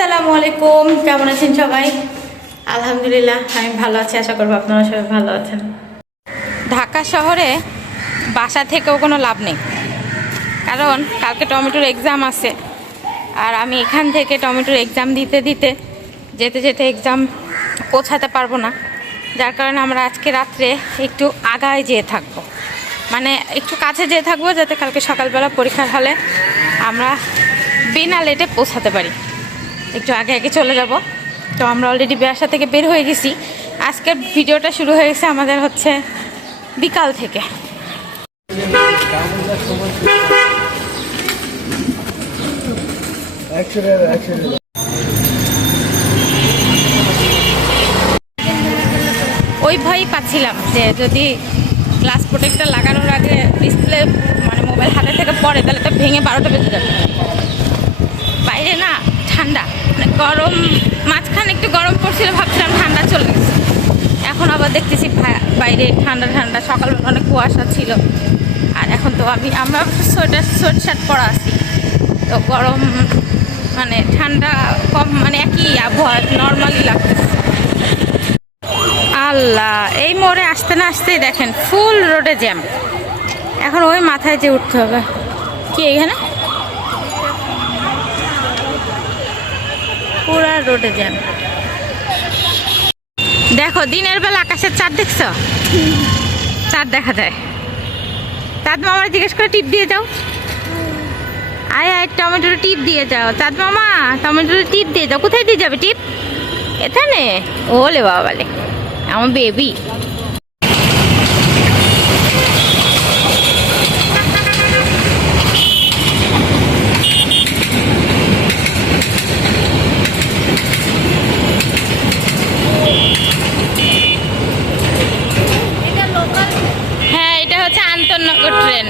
আসসালামু আলাইকুম, কেমন আছেন সবাই? আলহামদুলিল্লাহ আমি ভালো আছি, আশা করব আপনারা সবাই ভালো আছেন। ঢাকা শহরে বাসা থেকেও কোনো লাভ নেই, কারণ কালকে টমেটোর এক্সাম আছে। আর আমি এখান থেকে টমেটোর এক্সাম দিতে দিতে যেতে যেতে এক্সাম পৌঁছাতে পারবো না, যার কারণে আমরা আজকে রাত্রে একটু আগায় যেয়ে থাকবো, মানে একটু কাছে যেয়ে থাকবো, যাতে কালকে সকালবেলা পরীক্ষার হলে আমরা বিনা লেটে পৌঁছাতে পারি। একটু আগে আগে চলে যাব। তো আমরা অলরেডি বাসা থেকে বের হয়ে গেছি। আজকের ভিডিওটা শুরু হয়ে গেছে আমাদের হচ্ছে বিকাল থেকে। ওই ভয়ই পাচ্ছিলাম যে যদি গ্লাস প্রোটেক্টর লাগানোর আগে ডিসপ্লে মানে মোবাইল হাতে থেকে পড়ে তাহলে তো ভেঙে 12টা বেজে যাবে। বাইরে না ঠান্ডা, মানে গরম, মাঝখানে একটু গরম পড়ছিল, ভাবছিলাম ঠান্ডা চলে গেছে, এখন আবার দেখতেছি বাইরে ঠান্ডা ঠান্ডা। সকালবেলা অনেক কুয়াশা ছিল, আর এখন তো আমরা সোয়েটার শার্ট পরা আছি, তো গরম মানে ঠান্ডা কম, মানে একই আবহাওয়া নর্মালি লাগতেছে। আল্লাহ, এই মোড়ে আসতে না আসতেই দেখেন ফুল রোডে জ্যাম। এখন ওই মাথায় যে উঠতে হবে। কি এখানে পুরা রোডে জ্যাম। দেখো দিনের বেলা আকাশের চাঁদ দেখছো? চাঁদ দেখা যায়। চাঁদ মামার জিজ্ঞেস করে টিপ দিয়ে যাও। আয় আয়, টমেটোর টিপ দিয়ে যাও। চাঁদ মামা টমেটোর টিপ দিয়ে যাও। কোথায় দিয়ে যাবে টিপ? এখানে? ওলে বাবা বলে আমার বেবি। হ্যাঁ, এটা হচ্ছে আন্তনগর ট্রেন।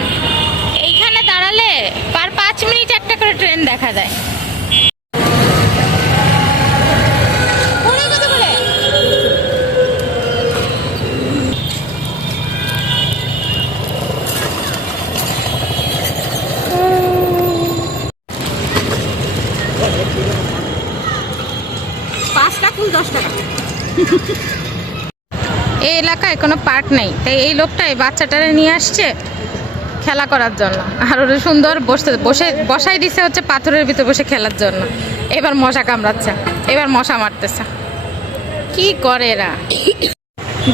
এইখানে দাঁড়ালে পার 5 মিনিট একটা করে ট্রেন দেখা যায়। এই এলাকায় কোনো পার্ক নেই, তাই এই লোকটাই বাচ্চাটারে নিয়ে আসছে খেলা করার জন্য, আর ওরা সুন্দর বসাই দিছে হচ্ছে পাথরের ভিতর বসে খেলার জন্য। এবার মশা কামড়াচ্ছে, এবার মশা মারতেছে। কি করে এরা?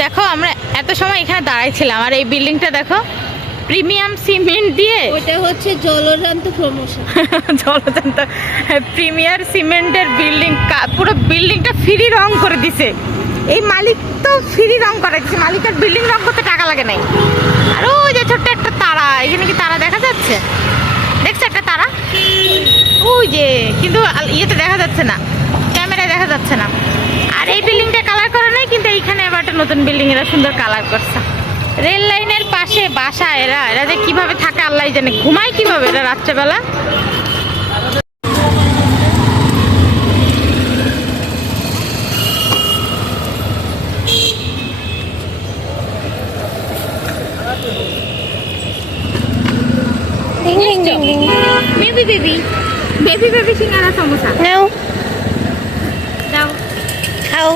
দেখো আমরা এত সময় এখানে দাঁড়াইছিলাম, আর এই বিল্ডিংটা দেখো প্রিমিয়াম সিমেন্ট দিয়ে, ওটা হচ্ছে জলজান্ত প্রমোশন। জলজান্ত প্রিমিয়ার সিমেন্টের বিল্ডিং, পুরো বিল্ডিংটা ফ্রি রং করে দিছে। এই মালিক তো ফ্রি রং করে দিচ্ছে, মালিকের বিল্ডিং রং করতে টাকা লাগে নাই। আর ওই যে ছোট্ট একটা তারা, এখানে কি তারা দেখা যাচ্ছে? দেখছো একটা তারা? ওই যে, কিন্তু ইয়েতে দেখা যাচ্ছে না, ক্যামেরায় দেখা যাচ্ছে না। আর এই বিল্ডিংটা কালার করা নাই, কিন্তু এইখানে এবার একটা নতুন বিল্ডিং এরা সুন্দর কালার করছে। রেল লাইনের পাশে বাসা, এরা যে কিভাবে থাকে আল্লাহ জানে। ঘুমায় কিভাবে এরা রাত্রেবেলা? বেবি সিঙ্গারা সমোসা নাও দাও, খাও।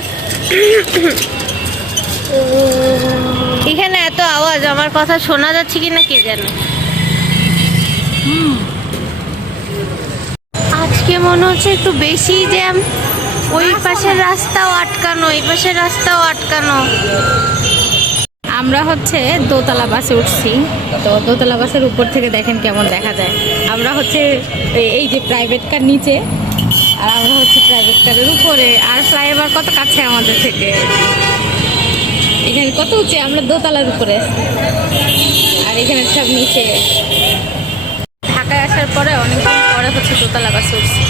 এখানে এত আওয়াজ, আমার কথা শোনা যাচ্ছে কিনা কে জানে। আজকে মনে হচ্ছে একটু বেশি জ্যাম। ওই পাশের রাস্তাও আটকানো, এই পাশের রাস্তাও আটকানো। আমরা হচ্ছে দোতলা বাসে উঠছি, তো দোতলা বাসের উপর থেকে দেখেন কেমন দেখা যায়। আমরা হচ্ছে এই যে প্রাইভেট কার নিচে, আর আমরা হচ্ছে প্রাইভেট কারের উপরে। আর ফ্লাইওভার কত কাছে আমাদের থেকে, এখানে কত উঁচু, আমরা দোতলার উপরে আছি, আর এখানে সব নিচে। ঢাকায় আসার পরে অনেকদিন পরে হচ্ছে দোতলা বাসে উঠছি।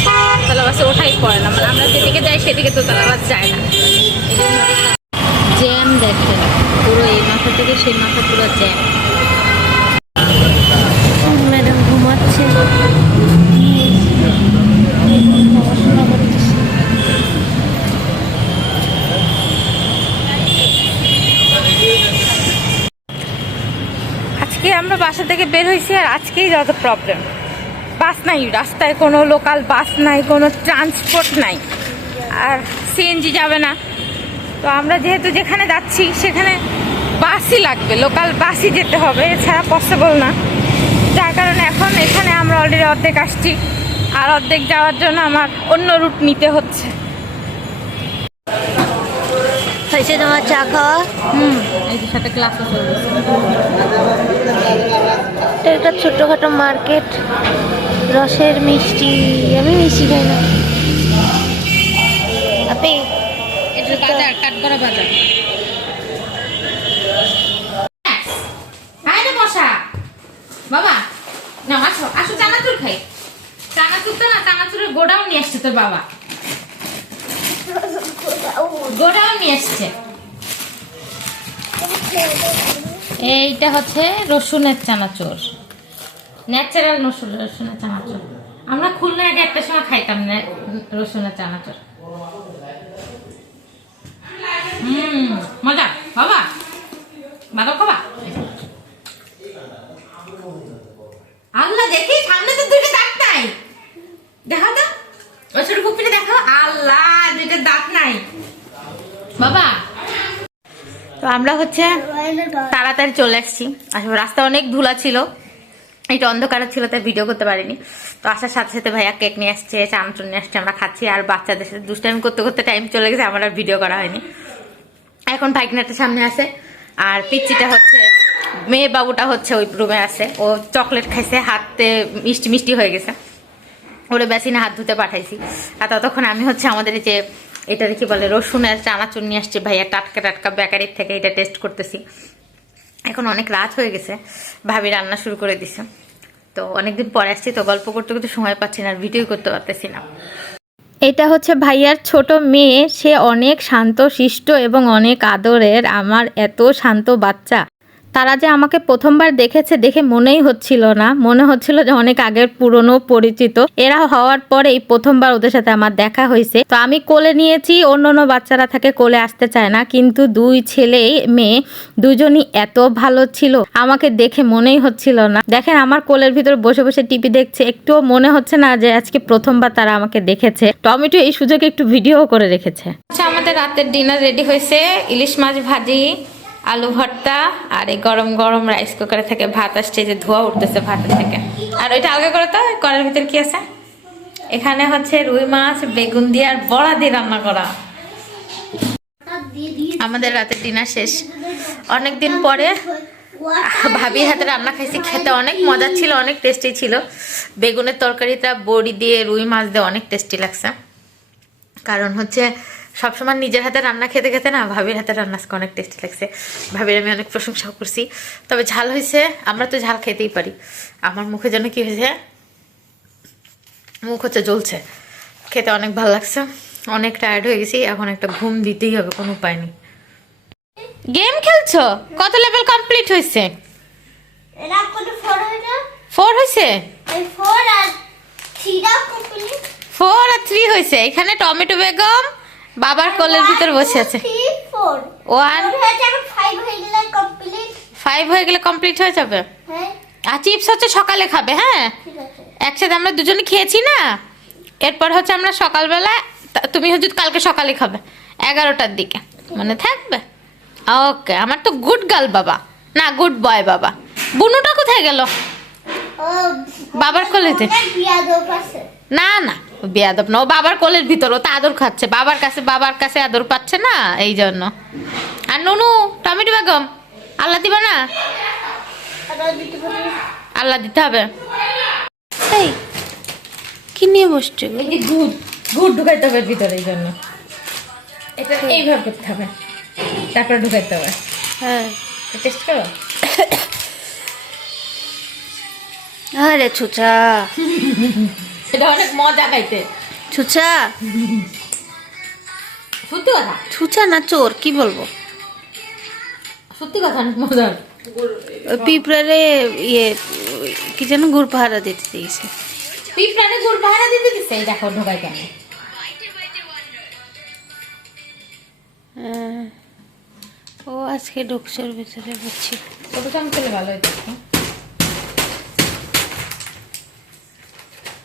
দোতলা বাসে ওঠাই পড়ে না, মানে আমরা যেদিকে যাই সেদিকে দোতলা বাস যায় না। জ্যাম দেখেন পুরো, এই মাথা থেকে সেই মাথা পুরো জ্যাম। ম্যাডাম ঘুমাচ্ছে। আজকে আমরা বাসা থেকে বের হয়েছি, আর আজকেই যত প্রবলেম। বাস নাই, রাস্তায় কোনো লোকাল বাস নাই, কোনো ট্রান্সপোর্ট নাই, আর সিএনজি যাবে না। তো আমরা যেহেতু যেখানে যাচ্ছি সেখানে বাসই লাগবে, লোকাল বাসই যেতে হবে, এছাড়া পসিবল না। যার কারণে এখন এখানে আমরা অলরেডি অর্ধেক আসছি, আর অর্ধেক যাওয়ার জন্য আমার অন্য রুট নিতে হচ্ছে। হয়েছে তোমার চা খাওয়া? এই যে সাথে ক্লাসও চলছে। এটা একটা ছোট্টখাটো মার্কেট, রসের মিষ্টি। আমি মিষ্টি খাই না। আপনি এটা বাজার, কাঠগড়া বাজার। হাই রে মশা বাবা, না আসো আসো, চানাচুর খাই। চানাচুর তো না, চানাচুরের গোডাউন নিয়ে আসছে তোর বাবা, গোডাউন নিয়ে আসছে। এইটা হচ্ছে রসুনের চানাচুর, ন্যাচারাল রসুনের চানাচুর। আমরা খুলনা আগে একটা সময় খাইতাম না রসুনের চানাচুর। মজা বাবা, বাবা খাবা? আল্লাহ, দেখি সামনে তো দুইটা দাঁত নাই, দেখাও তো ওই ছোট কুপিটা দেখো। আল্লাহ, দুইটা দাঁত নাই বাবা। তো আমরা হচ্ছে তাড়াতাড়ি চলে আসছি, আসলে রাস্তা অনেক ধুলা ছিল, এটা অন্ধকার ছিল, তাই ভিডিও করতে পারিনি। তো আসার সাথে সাথে ভাইয়া কেক নিয়ে আসছে, চানাচুর নিয়ে আসছে, আমরা খাচ্ছি, আর বাচ্চাদের সাথে দুষ্টাইম করতে করতে টাইম চলে গেছে, আমার আর ভিডিও করা হয়নি। এখন ভাইকনাটা সামনে আছে, আর পিচ্চিটা হচ্ছে, মেয়ে বাবুটা হচ্ছে ওই রুমে আছে, ও চকলেট খাইছে, হাতে মিষ্টি মিষ্টি হয়ে গেছে, ওরে বেসিনে হাত ধুতে পাঠাইছি। আর ততক্ষণ আমি হচ্ছে আমাদের যে এটা কি বলে রসুনের চানাচুর নিয়ে আসছে ভাইয়া, টাটকা টাটকা বেকারির থেকে, এটা টেস্ট করতেছি। এখন অনেক রাত হয়ে গেছে, ভাবি রান্না শুরু করে দিছে, তো অনেকদিন পরে আসছি, তো গল্প করতে করতে সময় পাচ্ছি না, আর ভিডিও করতে পারতেছি না। এটা হচ্ছে ভাইয়ার ছোট মেয়ে, সে অনেক শান্ত শিষ্ট এবং অনেক আদরের। আমার এত শান্ত বাচ্চা, তারা যে আমাকে প্রথমবার দেখেছে দেখে মনেই হচ্ছিল না, মনে হচ্ছিল যে অনেক আগের পুরনো পরিচিত। এরা হওয়ার পরে এই প্রথমবার ওদের সাথে আমার দেখা হয়েছে। তো আমি কোলে নিয়েছি, অন্য বাচ্চারা থাকে কোলে আসতে চায় না, কিন্তু দুই ছেলে মেয়ে দুজনই এত ভালো ছিল, আমাকে দেখে মনেই হচ্ছিল না। দেখেন আমার কোলের ভিতর বসে বসে টিভি দেখছে, একটুও মনে হচ্ছে না যে আজকে প্রথমবার তারা আমাকে দেখেছে। টমেটো এই সুযোগে একটু ভিডিও করে রেখেছে। আচ্ছা, আমাদের রাতের ডিনার রেডি হয়েছে, ইলিশ মাছ ভাজি, আলু ভর্তা, আর এই গরম গরম রাইস কুকারে থেকে ভাত আসছে, যে ধোয়া উঠতেছে ভাতের থেকে। আর ওইটা আলগা করে তো, কড়াইয়ের ভিতর কি আছে? এখানে হচ্ছে রুই মাছ, বেগুন দিয়ে আর বড়া দিয়ে রান্না করা। আমাদের রাতের ডিনার শেষ, অনেকদিন পরে ভাবির হাতে রান্না খাইছি, খেতে অনেক মজা ছিল, অনেক টেস্টি ছিল। বেগুনের তরকারিটা বড়ি দিয়ে রুই মাছ দিয়ে অনেক টেস্টি লাগছে। কারণ হচ্ছে সবসময় নিজের হাতে রান্না খেতে খেতে না, ভাবির হাতে রান্না অনেক টেস্টি লাগছে। ভাবির আমি অনেক প্রশংসা করছি, তবে ঝাল হয়েছে, আমরা তো ঝাল খেতেই পারি। আমার মুখে যেন কি হয়েছে, মুখ হচ্ছে জ্বলছে, খেতে অনেক ভালো লাগছে। অনেক টায়ার্ড হয়ে গেছি, এখন একটা ঘুম দিতেই হবে, কোনো উপায় নেই। গেম খেলছো? কত লেভেল কমপ্লিট হয়েছে? 4 হয়েছে, 4 আর 3 হয়েছে। এখানে টমেটো বেগম বাবার কোলের ভিতর বসে আছে। 5 হয়ে গেলে কমপ্লিট হয়ে যাবে। আর চিপস হচ্ছে সকালে খাবে, হ্যাঁ একসাথে আমরা দুজনে খেয়েছি না, এরপর হচ্ছে আমরা সকালবেলা, তুমি হচ্ছে কালকে সকালে খাবে 11টার দিকে, মনে থাকবে? ওকে, আমার তো গুড গার্ল বাবা, না গুড বয় বাবা। বুনুটা কোথায় গেল? বাবার কোলেতে? না না, বেয়াদব না, ও বাবার কোলের ভিতর, ও তো আদর খাচ্ছে বাবার কাছে আদর পাচ্ছে না, এই জন্য। আর নুনু, টমেটো বেগম আল্লাহ দিবা না? আল্লাহ দিতে হবে। এই কি নিয়ে বসছে? এই যে গুড় ঢুকাইতে হবে ভিতরে, এই জন্য এটা এইভাবে করতে হবে, তারপরে ঢুকাইতে হবে। হ্যাঁ, টেস্ট করো। আরে ছুচা, এটা অনেক মজা খাইতে। ছুচা, সত্যি কথা, ছুচা না চোর, কি বলবো? সত্যি কথা, অনেক মজার। ওই পিঁপড়ারে ইয়ে কি যেন গুড় পাহারা দিতে দিয়েছে। পিঁপড়ারে গুড় পাহারা দিতে দিছে, এই দেখো ঢোকাই কেন। ও আজকে ঢুকছে ওর ভিতরে, বুঝছি। ছোট চামচ খেলে ভালো হইতো।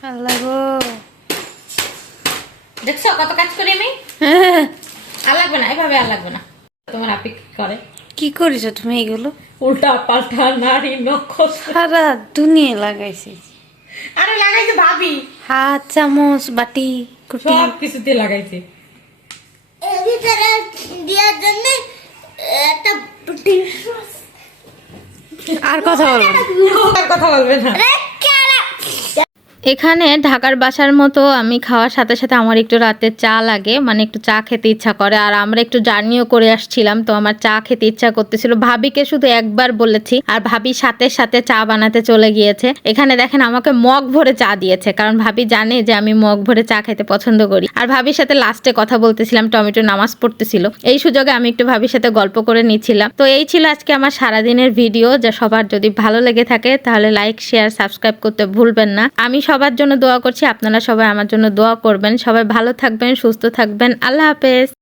আল্লাহ গো। দেখছো কত কাজ করি আমি। আর লাগবে না, এভাবে আর লাগবে না। তোমার আপি কি করে? কি করেছো তুমি এগুলো? উল্টা পাল্টা নারী নক্ষত্র সারা দুনিয়া লাগাইছি। আরে লাগাইছে ভাবি, হাত, চামচ, বাটি, কুটি। সব কিছুতে লাগাইছে। আর কথা বলবো না। আর কথা বলবে না। এখানে ঢাকার বাসার মতো আমি খাওয়ার সাথে সাথে আমার একটু রাতে চা লাগে, মানে একটু চা খেতে ইচ্ছা করে। আর আমরা একটু জার্নিও করে আসছিলাম, তো আমার চা খেতে ইচ্ছা করতেছিল। ভাবিকে শুধু একবার বলেছি আর ভাবি সাথে সাথে চা বানাতে চলে গিয়েছে। এখানে দেখেন আমাকে মগ ভরে চা দিয়েছে, কারণ ভাবি জানে যে আমি মগ ভরে চা খেতে পছন্দ করি। আর ভাবির সাথে লাস্টে কথা বলতেছিলাম, টমেটো নামাজ পড়তেছিল। এই সুযোগে আমি একটু ভাবির সাথে গল্প করে নিচ্ছিলাম। তো এই ছিল আজকে আমার সারাদিনের ভিডিও। যা সবার যদি ভালো লেগে থাকে তাহলে লাইক, শেয়ার, সাবস্ক্রাইব করতে ভুলবেন না। আমি সবার জন্য দোয়া করছি, আপনারা সবাই আমার জন্য দোয়া করবেন। সবাই ভালো থাকবেন, সুস্থ থাকবেন। আল্লাহ হাফেজ।